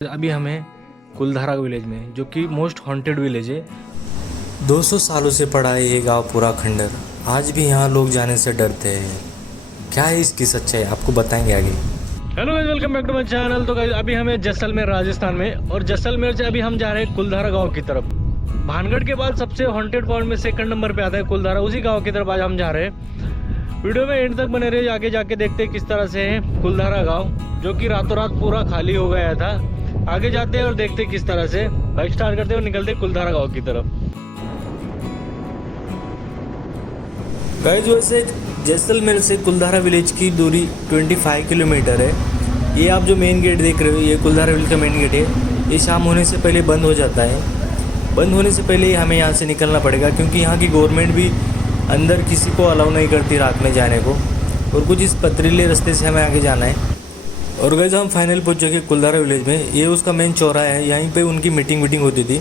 अभी हमें कुलधारा विलेज में, जो कि मोस्ट हॉन्टेड विलेज है। 200 सालों से पड़ा है ये गांव पूरा खंडर। आज भी यहाँ लोग जाने से डरते हैं। क्या है इसकी सच्चाई, आपको बताएंगे आगे। Hello guys, welcome back to my channel. तो गाइस अभी हमें जैसलमेर राजस्थान में, और जैसलमेर से अभी हम जा रहे हैं कुलधारा गांव की तरफ। भानगढ़ के बाद सबसे हॉन्टेड पॉइंट में सेकंड नंबर पे आता है कुलधारा। उसी गांव की तरफ आज हम जा रहे हैं। वीडियो में एंड तक बने रहिए, आगे जाके देखते हैं किस तरह से है कुलधारा गाँव, जो कि रातों रात पूरा खाली हो गया था। आगे जाते हैं और देखते हैं किस तरह से। बाइक स्टार्ट करते हैं और निकलते हैं कुलधारा गाँव की तरफ। गाइस वैसे जैसलमेर से कुलधारा विलेज की दूरी 25 किलोमीटर है। ये आप जो मेन गेट देख रहे हो, ये कुलधारा विलेज का मेन गेट है। ये शाम होने से पहले बंद हो जाता है। बंद होने से पहले ही हमें यहाँ से निकलना पड़ेगा, क्योंकि यहाँ की गवर्नमेंट भी अंदर किसी को अलाउ नहीं करती रात में जाने को। और कुछ इस पथरीले रास्ते से हमें आगे जाना है। और गाइस हम फाइनल पहुँच चुके कुलधारा विलेज में। ये उसका मेन चौराहा है, यहीं पे उनकी मीटिंग होती थी।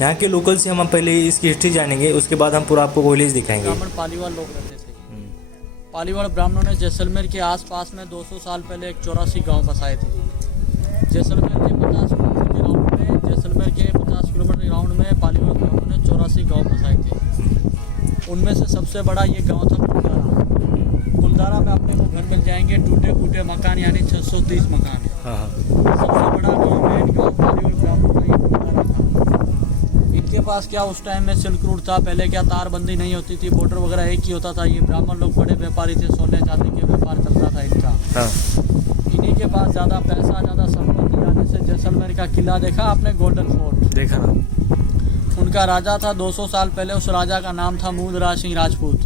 यहाँ के लोकल से हम पहले इसकी हिस्ट्री जानेंगे, उसके बाद हम पूरा आपको विलेज दिखाएंगे। ब्राह्मण पालीवाल लोग रहते थे। पालीवाल ब्राह्मणों ने जैसलमेर के आसपास में 200 साल पहले एक 84 गांव बसाए थे। जैसलमेर के 50 किलोमीटर के राउंड में पालीवाल ब्राह्मणों ने 84 गांव बसाए थे। उनमें से सबसे बड़ा ये गांव था कुलधारा। कुलधारा में अपने को घर मिल जाएंगे, टूटे फूटे मकान, यानी 630 मकान है। सबसे बड़ा गाँव मेन गाँव पालीवाल ब्राह्मणों का ये कुलधारा था। इनके पास क्या उस टाइम में सिल्क रूट था। पहले क्या तारबंदी नहीं होती थी, बॉर्डर वगैरह एक ही होता था। ये ब्राह्मण लोग बड़े व्यापारी थे, सोने चांदी के व्यापार चलता था इनका। इन्हीं के पास ज़्यादा पैसा, ज़्यादा संपत्ति जाने से जैसलमेर का किला देखा आपने, गोल्डन फोर्ट देखा ना। उनका राजा था 200 साल पहले। उस राजा का नाम था मूदराज सिंह राजपूत।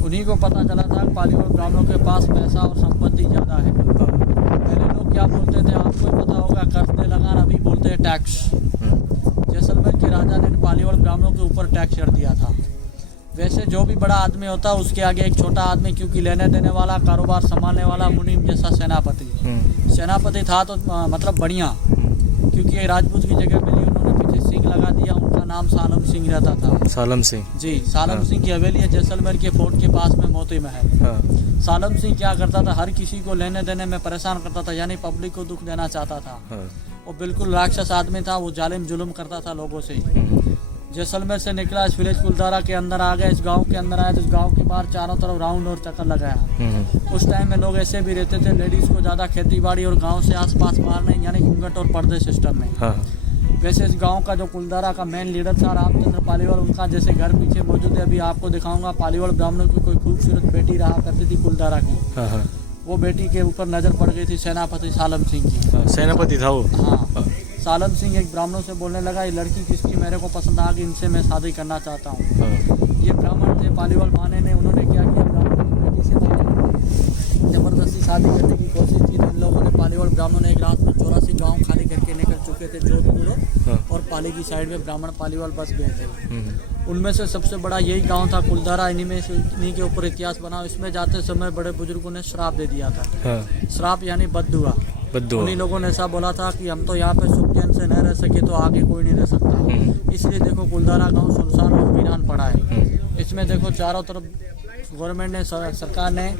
उन्हीं को पता चला था पालीवाल ब्राह्मणों के पास पैसा और संपत्ति ज़्यादा है। पहले लोग क्या बोलते थे, आपको ही पता होगा, कर दे लगान, अभी बोलते हैं टैक्स। जैसलमेर के राजा ने पालीवाल ब्राह्मणों के ऊपर टैक्स कर दिया था। वैसे जो भी बड़ा आदमी होता है उसके आगे एक छोटा आदमी, क्योंकि लेने देने वाला, कारोबार संभालने वाला, मुनीम जैसा सेनापति था। तो मतलब बढ़िया, क्योंकि ये राजपूत की जगह मिली, उन्होंने पीछे सिंह लगा दिया। उनका नाम सालम सिंह रहता था। सालम सिंह जी, सालम सिंह की हवेली है जैसलमेर के फोर्ट के पास में, मोती महल। सालम सिंह क्या करता था, हर किसी को लेने देने में परेशान करता था, यानी पब्लिक को दुख देना चाहता था। वो बिल्कुल राक्षस आदमी था। वो जालिम जुल्म करता था लोगों से। जैसलमेर से निकला, इस विलेज कुलधारा के अंदर आ गया, इस गांव के अंदर आया, तो इस गांव के बाहर चारों तरफ राउंड और चक्कर लगाया। उस टाइम में लोग ऐसे भी रहते थे, लेडीज को ज़्यादा खेती बाड़ी और गांव से आसपास बाहर नहीं, यानी घूंघट और पर्दे सिस्टम में। वैसे इस गांव का जो कुलधारा का मेन लीडर था रामचंद्र पालीवाल, उनका जैसे घर पीछे मौजूद है, अभी आपको दिखाऊंगा। पालीवाल ब्राह्मणों की कोई खूबसूरत बेटी रहा करती थी कुलधारा की। वो बेटी के ऊपर नजर पड़ गई थी सेनापति सालम सिंह की। सेनापति था वो। हाँ, सालम सिंह एक ब्राह्मणों से बोलने लगा, ये लड़की किसकी मेरे को पसंद आ गई, इनसे मैं शादी करना चाहता हूँ। ये ब्राह्मण थे, पालीवाल माने ने, उन्होंने क्या किया, ब्राह्मण की बेटी से जबरदस्ती शादी करने की कोशिश की। तो इन लोगों ने, पालीवाल ब्राह्मणों ने एक रात में 84 गाँव खाली करके निकल चुके थे, जोधपुर और पाली की साइड में ब्राह्मण पालीवाल बस गए थे। उनमें से सबसे बड़ा यही गांव था कुलधारा। इन्हीं के ऊपर इतिहास बना। इसमें जाते समय बड़े बुजुर्गों ने श्राप दे दिया था। श्राप यानी बद्दुआ। उन्हीं लोगों ने ऐसा बोला था कि हम तो यहाँ पे सुख चैन से न रह सके, तो आगे कोई नहीं रह सकता। इसलिए देखो कुलधारा गांव सुनसान और वीरान पड़ा है। इसमें देखो चारों तरफ गवर्नमेंट ने, सरकार ने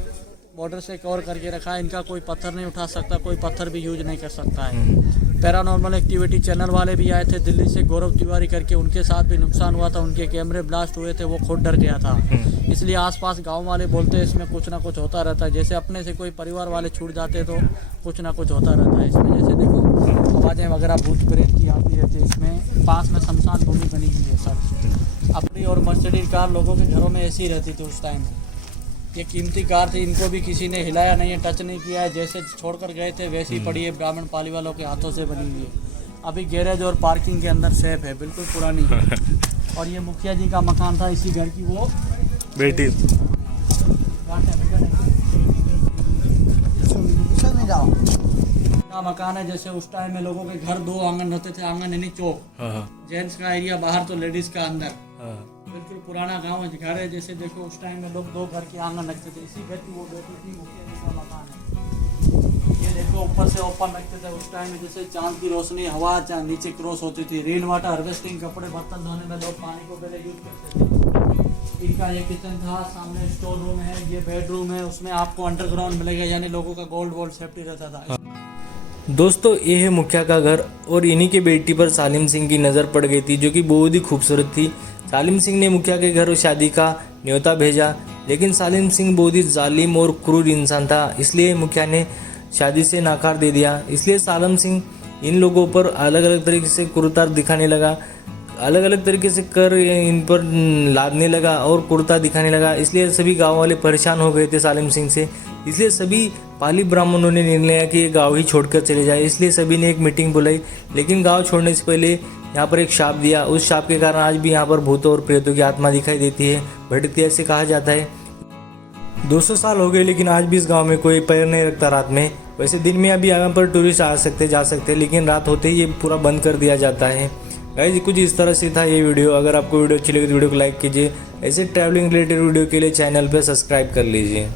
बॉर्डर से कवर करके रखा है। इनका कोई पत्थर नहीं उठा सकता, कोई पत्थर भी यूज नहीं कर सकता है। पैरानॉर्मल एक्टिविटी चैनल वाले भी आए थे दिल्ली से, गौरव तिवारी करके, उनके साथ भी नुकसान हुआ था। उनके कैमरे ब्लास्ट हुए थे, वो खुद डर गया था। इसलिए आसपास गांव वाले बोलते हैं इसमें कुछ ना कुछ होता रहता है। जैसे अपने से कोई परिवार वाले छूट जाते तो कुछ ना कुछ होता रहता है इसमें। जैसे देखो आवाज़ें वगैरह भूत प्रेत की आती रहती है। इसमें पास में शमशान भूमि बनी हुई है सब। अपनी और मर्सिडीज कार लोगों के घरों में ऐसी रहती थी उस टाइम में। ये कीमती कार थी, इनको भी किसी ने हिलाया नहीं है, टच नहीं किया है। जैसे छोड़कर गए थे वैसी पड़ी है, ब्राह्मण पालीवालों के हाथों से बनी हुई है। अभी गैरेज और पार्किंग के अंदर सेफ है, बिल्कुल पुरानी है। और ये मुखिया जी का मकान था, इसी घर की वो बेटी। का मकान है। जैसे उस टाइम में लोगों के घर 2 आंगन रहते थे, आंगन यानी चौक, जेंट्स का एरिया बाहर, तो लेडीज का अंदर। बिल्कुल पुराना गांव है, घर है। जैसे देखो उस टाइम में लोग 2 घर के आंगन रखते थे। इसी घर की वो बेटी थी, मुखिया जी का मकान है। ये देखो ऊपर से ओपन रखते थे उस टाइम में। जैसे चांद की रोशनी, हवा नीचे क्रॉस होती थी। रेन वाटर हार्वेस्टिंग, कपड़े बर्तन धोने में लोग पानी को पहले यूज करते थे। इनका ये किचन था, सामने स्टोर रूम है, ये बेडरूम है। उसमें आपको अंडरग्राउंड मिलेगा, यानी लोगों का गोल्ड वोल्ड सेफ्टी रहता था। दोस्तों ये है मुखिया का घर और इन्हीं के बेटी पर सालिम सिंह की नज़र पड़ गई थी, जो कि बहुत ही खूबसूरत थी। सालिम सिंह ने मुखिया के घर शादी का न्योता भेजा, लेकिन सालिम सिंह बहुत ही जालिम और क्रूर इंसान था, इसलिए मुखिया ने शादी से नकार दे दिया। इसलिए सालिम सिंह इन लोगों पर अलग अलग तरीके से क्रूरता दिखाने लगा, अलग अलग तरीके से कर इन पर लादने लगा और क्रूरता दिखाने लगा। इसलिए सभी गांव वाले परेशान हो गए थे सालिम सिंह से। इसलिए सभी पाली ब्राह्मणों ने निर्णय लिया कि ये गांव ही छोड़कर चले जाए। इसलिए सभी ने एक मीटिंग बुलाई, लेकिन गांव छोड़ने से पहले यहाँ पर एक शाप दिया। उस शाप के कारण आज भी यहाँ पर भूतों और प्रेतों की आत्मा दिखाई देती है, भटकती है, ऐसे कहा जाता है। 200 साल हो गए, लेकिन आज भी इस गांव में कोई पैर नहीं रखता रात में। वैसे दिन में अभी यहाँ पर टूरिस्ट आ सकते जा सकते, लेकिन रात होते ही ये पूरा बंद कर दिया जाता है। गाइस कुछ इस तरह से था ये वीडियो। अगर आपको वीडियो अच्छी लगी तो वीडियो को लाइक कीजिए। ऐसे ट्रैवलिंग रिलेटेड वीडियो के लिए चैनल पर सब्सक्राइब कर लीजिए।